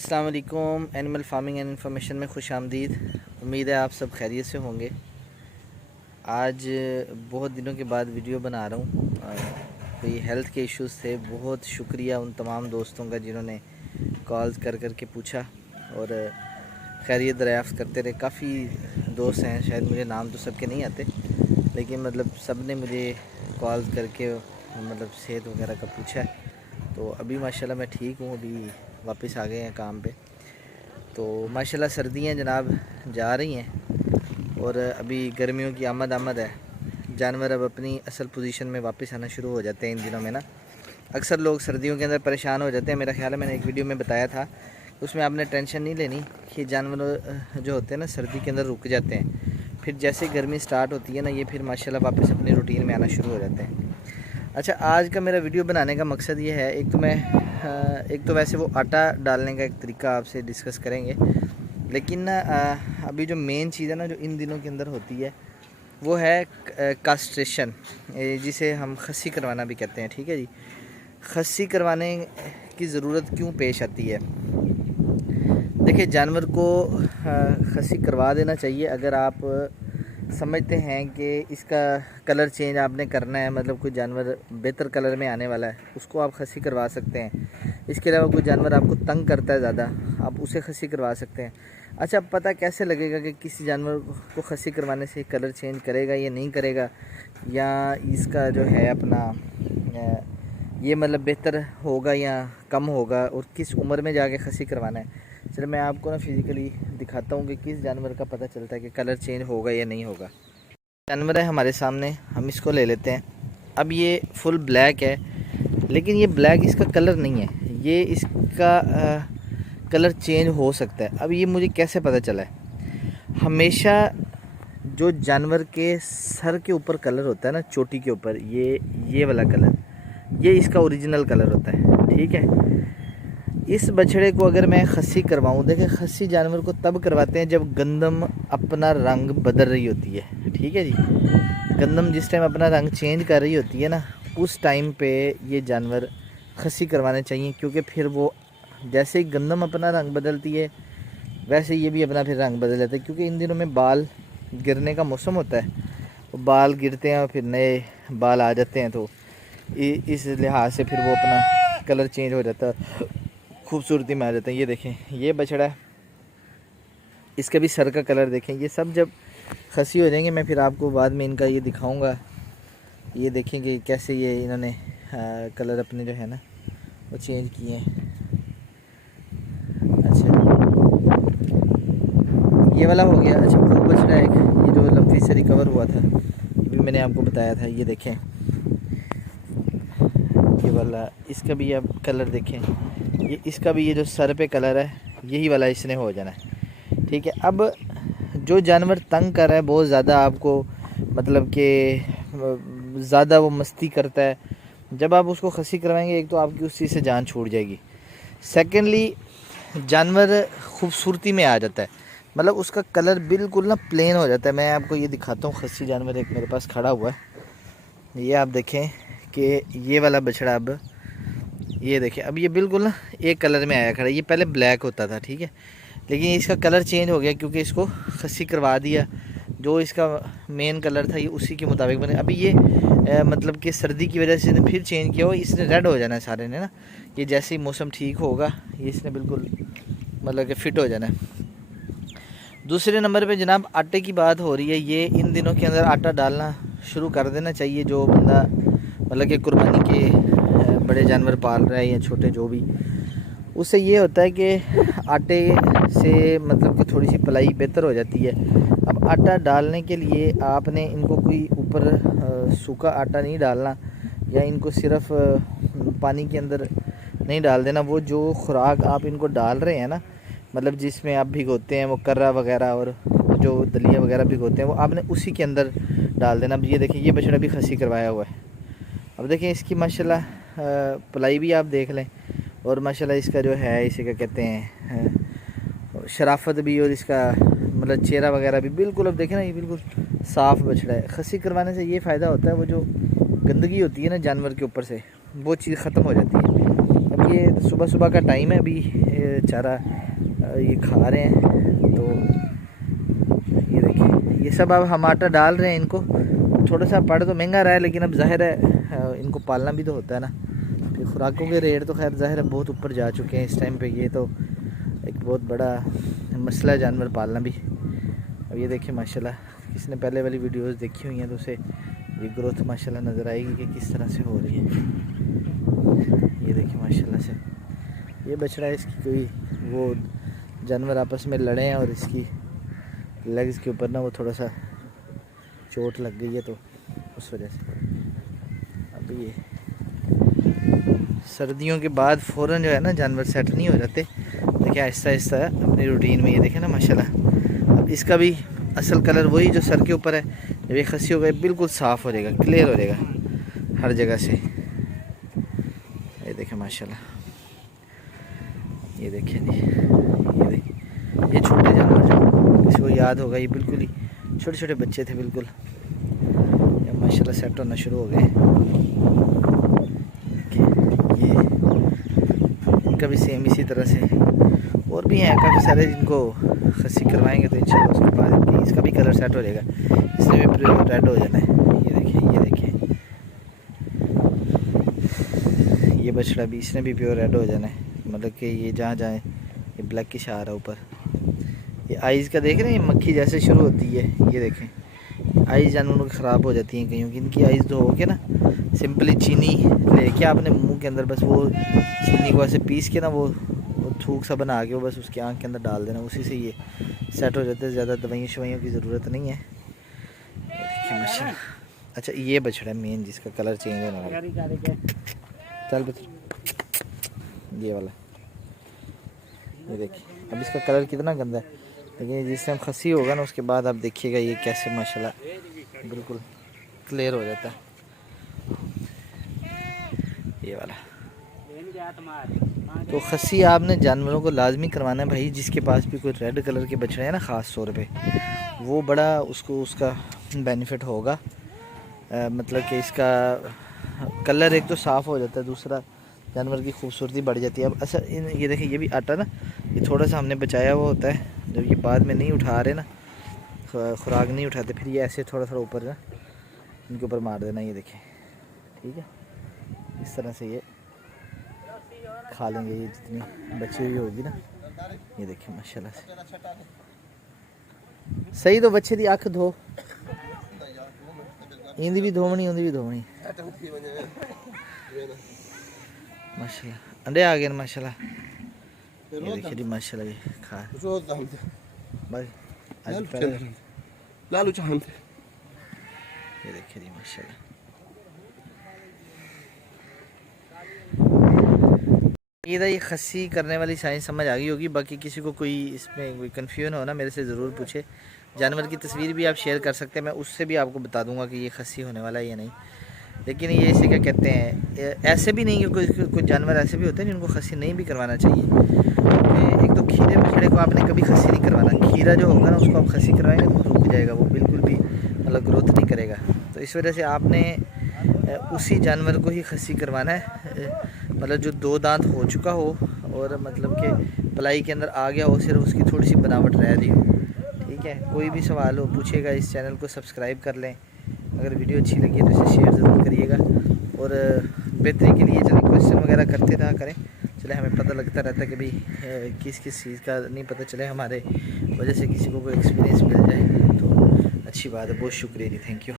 अस्सलाम वालेकुम। Animal farming and information में खुश आमदीद। उम्मीद है आप सब खैरियत से होंगे। आज बहुत दिनों के बाद वीडियो बना रहा हूँ। कोई हेल्थ के इश्यूज़ थे। बहुत शुक्रिया उन तमाम दोस्तों का जिन्होंने कॉल्स कर कर के पूछा और खैरियत दरियाफ़्त करते रहे। काफ़ी दोस्त हैं, शायद मुझे नाम तो सबके नहीं आते, लेकिन मतलब सब ने मुझे कॉल करके मतलब सेहत वगैरह का पूछा है। तो अभी माशाल्लाह मैं ठीक हूँ, अभी वापस आ गए हैं काम पे। तो माशाल्लाह सर्दियाँ जनाब जा रही हैं और अभी गर्मियों की आमद है। जानवर अब अपनी असल पोजीशन में वापस आना शुरू हो जाते हैं इन दिनों में ना। अक्सर लोग सर्दियों के अंदर परेशान हो जाते हैं। मेरा ख्याल है मैंने एक वीडियो में बताया था, उसमें आपने टेंशन नहीं लेनी कि जानवर जो होते हैं ना सर्दी के अंदर रुक जाते हैं, फिर जैसे गर्मी स्टार्ट होती है ना ये फिर माशाल्लाह वापस अपनी रूटीन में आना शुरू हो जाते हैं। अच्छा, आज का मेरा वीडियो बनाने का मकसद ये है, एक तो वैसे वो आटा डालने का एक तरीका आपसे डिस्कस करेंगे, लेकिन ना अभी जो मेन चीज़ है ना जो इन दिनों के अंदर होती है वो है कास्ट्रेशन, जिसे हम खस्सी करवाना भी कहते हैं। ठीक है जी, खस्सी करवाने की ज़रूरत क्यों पेश आती है? देखिए, जानवर को खस्सी करवा देना चाहिए अगर आप समझते हैं कि इसका कलर चेंज आपने करना है, मतलब कोई जानवर बेहतर कलर में आने वाला है, उसको आप खस्सी करवा सकते हैं। इसके अलावा कोई जानवर आपको तंग करता है ज़्यादा, आप उसे खस्सी करवा सकते हैं। अच्छा, अब पता कैसे लगेगा कि किसी जानवर को खस्सी करवाने से कलर चेंज करेगा या नहीं करेगा, या इसका जो है अपना ये मतलब बेहतर होगा या कम होगा, और किस उम्र में जाके खस्सी करवाना है? चलो मैं आपको ना फिज़िकली दिखाता हूँ कि किस जानवर का पता चलता है कि कलर चेंज होगा या नहीं होगा। जानवर है हमारे सामने, हम इसको ले लेते हैं। अब ये फुल ब्लैक है, लेकिन ये ब्लैक इसका कलर नहीं है, ये इसका कलर चेंज हो सकता है। अब ये मुझे कैसे पता चला है? हमेशा जो जानवर के सर के ऊपर कलर होता है ना, चोटी के ऊपर, ये वाला कलर, ये इसका ओरिजिनल कलर होता है। ठीक है, इस बछड़े को अगर मैं खस्सी करवाऊँ, देखिए खस्सी जानवर को तब करवाते हैं जब गंदम अपना रंग बदल रही होती है। ठीक है जी, गंदम जिस टाइम अपना रंग चेंज कर रही होती है ना, उस टाइम पे ये जानवर खस्सी करवाने चाहिए, क्योंकि फिर वो जैसे ही गंदम अपना रंग बदलती है वैसे ये भी अपना फिर रंग बदल जाता है, क्योंकि इन दिनों में बाल गिरने का मौसम होता है। वो बाल गिरते हैं और फिर नए बाल आ जाते हैं, तो इस लिहाज से फिर वो अपना कलर चेंज हो जाता है, खूबसूरती में आ जाते हैं। ये देखें, ये बछड़ा है, इसका भी सर का कलर देखें। ये सब जब खसी हो जाएंगे मैं फिर आपको बाद में इनका ये दिखाऊंगा। ये देखेंगे कैसे ये इन्होंने कलर अपने जो है ना वो चेंज किए हैं। अच्छा, ये वाला हो गया। अच्छा, वो बछड़ा एक ये जो लंबी से रिकवर हुआ था, ये भी मैंने आपको बताया था। ये देखें, ये वाला, इसका भी आप कलर देखें, ये इसका भी ये जो सर पे कलर है यही वाला इसने हो जाना है। ठीक है, अब जो जानवर तंग कर रहा है बहुत ज़्यादा आपको, मतलब कि ज़्यादा वो मस्ती करता है, जब आप उसको खस्सी करवाएंगे, एक तो आपकी उस चीज़ से जान छूट जाएगी, सेकेंडली जानवर खूबसूरती में आ जाता है, मतलब उसका कलर बिल्कुल ना प्लेन हो जाता है। मैं आपको ये दिखाता हूँ, खस्सी जानवर एक मेरे पास खड़ा हुआ है, ये आप देखें कि ये वाला बछड़ा, अब ये देखें, अब ये बिल्कुल ना एक कलर में आया खड़ा। ये पहले ब्लैक होता था, ठीक है, लेकिन इसका कलर चेंज हो गया क्योंकि इसको खस्सी करवा दिया। जो इसका मेन कलर था ये उसी के मुताबिक बने। अभी ये मतलब कि सर्दी की वजह से फिर चेंज किया हो, इसने रेड हो जाना है सारे ने ना। ये जैसे ही मौसम ठीक होगा ये इसने बिल्कुल मतलब कि फ़िट हो जाना है। दूसरे नंबर पे जनाब आटे की बात हो रही है। ये इन दिनों के अंदर आटा डालना शुरू कर देना चाहिए, जो बंदा मतलब कि कुर्बानी के बड़े जानवर पाल रहा है या छोटे जो भी, उससे ये होता है कि आटे से मतलब कि थोड़ी सी पलाई बेहतर हो जाती है। अब आटा डालने के लिए आपने इनको कोई ऊपर सूखा आटा नहीं डालना, या इनको सिर्फ पानी के अंदर नहीं डाल देना। वो जो खुराक आप इनको डाल रहे हैं ना, मतलब जिसमें आप भिगोते हैं वो कर्रा वगैरह और जो दलिया वगैरह भिगोते हैं, वो आपने उसी के अंदर डाल देना। अब ये देखिए, ये बछड़ा भी खस्सी करवाया हुआ है। अब देखिए इसकी माशाल्लाह पलाई भी आप देख लें, और माशाल्लाह इसका जो है इसे क्या कहते हैं शराफत भी, और इसका मतलब चेहरा वगैरह भी बिल्कुल, अब देखें ना ये बिल्कुल साफ़ बछड़ा है। खस्सी करवाने से ये फ़ायदा होता है, वो जो गंदगी होती है ना जानवर के ऊपर से, वो चीज़ ख़त्म हो जाती है। अब ये सुबह सुबह का टाइम है, अभी चारा ये खा रहे हैं। तो ये देखिए, ये सब अब हम आटा डाल रहे हैं इनको। थोड़ा सा पड़ तो महंगा रहा है, लेकिन अब ज़ाहिर है इनको पालना भी तो होता है ना। फिर खुराकों के रेट तो खैर ज़ाहिर है बहुत ऊपर जा चुके हैं इस टाइम पे। ये तो एक बहुत बड़ा मसला है जानवर पालना भी। अब ये देखिए माशाल्लाह, किसने पहले वाली वीडियोस देखी हुई हैं तो उसे ये ग्रोथ माशाल्लाह नज़र आएगी कि किस तरह से हो रही है। ये देखिए माशाल्लाह से ये बछड़ा है, इसकी कोई वो जानवर आपस में लड़े हैं और इसकी लेग्स के ऊपर ना वो थोड़ा सा चोट लग गई है, तो उस वजह से। अब ये सर्दियों के बाद फ़ौरन जो है ना जानवर सेट नहीं हो जाते। देखिए आहिस्ता आहिस्ता अपनी रूटीन में, ये देखें ना माशाल्लाह। अब इसका भी असल कलर वही जो सर के ऊपर है, जब ये खस्सी हो गई बिल्कुल साफ़ हो जाएगा, क्लियर हो जाएगा हर जगह से। ये देखें माशाल्लाह, ये देखिए जी, ये देखिए ये छोटे जानवर जो इसको याद होगा, ये बिल्कुल ही छोटे छोटे बच्चे थे बिल्कुल, ये माशाल्लाह सेट होना शुरू हो गए। ये इनका भी सेम इसी तरह से और भी हैं काफ़ी सारे जिनको खस्सी करवाएंगे तो इंशाल्लाह उसके बाद इसका भी कलर सेट हो जाएगा। इसने भी रेड हो जाना है। ये देखिए, ये देखिए ये बछड़ा भी, इसने भी प्योर रेड हो जाना है। मतलब कि ये जहाँ जहाँ ये ब्लैकिश आ रहा है ऊपर। ये आइज़ का देख रहे हैं, ये मक्खी जैसे शुरू होती है। ये देखें आइज़ जानवरों की ख़राब हो जाती हैं कईयों की। इनकी आइज़ धो के ना सिंपली चीनी लेके आपने मुंह के अंदर बस वो चीनी को ऐसे पीस के ना वो थूक सा बना के वो बस उसकी आँख के अंदर डाल देना, उसी से ये सेट हो जाते हैं। ज़्यादा दवाइयों शवाइयों की ज़रूरत नहीं है। देखिए माशाल्लाह। अच्छा ये बछड़ा मेन जिसका कलर चेंज होने वाला, चल बच्चे ये वाला, ये देखिए अब इसका कलर कितना गंदा है, लेकिन जिस टाइम खस्सी होगा ना उसके बाद आप देखिएगा ये कैसे माशाल्लाह बिल्कुल क्लियर हो जाता है। ये वाला तो खस्सी आपने जानवरों को लाजमी करवाना है भाई। जिसके पास भी कोई रेड कलर के बछड़े हैं ना ख़ास तौर पे, वो बड़ा उसको उसका बेनिफिट होगा। मतलब कि इसका कलर एक तो साफ़ हो जाता है, दूसरा जानवर की खूबसूरती बढ़ जाती है। अब अच्छा ये देखिए, ये भी आटा ना ये थोड़ा सा हमने बचाया हुआ होता है, जब ये बाद में नहीं उठा रहे ना, खुराक नहीं उठाते, फिर ये ऐसे थोड़ा थोड़ा ऊपर ना इनके ऊपर मार देना। ये देखें, ठीक है, इस तरह से ये खा लेंगे ये जितनी बची हुई होगी ना। ये देखें माशाल्लाह से सही। तो बच्चे दी अख धो, इंदी भी धोवनी, उंदी भी धोवनी माशाल्लाह। अंडे आ गए माशाल्लाह। ये देखिए जी माशाल्लाह, ये खा भाई लालू चाहते। ये देखिए जी माशाल्लाह। ये खस्सी करने वाली साइंस समझ आ गई होगी। बाकी किसी को कोई इसमें कोई कन्फ्यूजन हो ना, मेरे से ज़रूर पूछे। जानवर की तस्वीर भी आप शेयर कर सकते हैं, मैं उससे भी आपको बता दूंगा कि ये खस्सी होने वाला है या नहीं। लेकिन ये इसे क्या कहते हैं, ऐसे भी नहीं कि कुछ जानवर ऐसे भी होते हैं जिनको खस्सी नहीं भी करवाना चाहिए। एक तो खीरे बछड़े को आपने कभी खस्सी नहीं करवाना। खीरा जो होगा ना उसको आप खस्सी करवाएंगे तो रुक जाएगा, वो बिल्कुल भी मतलब ग्रोथ नहीं करेगा। तो इस वजह से आपने उसी जानवर को ही खस्सी करवाना है, मतलब जो 2 दांत हो चुका हो और मतलब कि पलाई के अंदर आ गया हो, सिर्फ उसकी थोड़ी सी बनावट रह रही हो। ठीक है, कोई भी सवाल हो पूछेगा। इस चैनल को सब्सक्राइब कर लें। अगर वीडियो अच्छी लगी है तो इसे शेयर ज़रूर करिएगा, और बेहतरी के लिए चलिए क्वेश्चन वगैरह करते रहा करें। चले हमें पता लगता रहता है कि भाई किस किस चीज़ का नहीं पता चले, हमारे वजह से किसी को कोई एक्सपीरियंस मिल जाए तो अच्छी बात है। बहुत शुक्रिया जी, थैंक यू।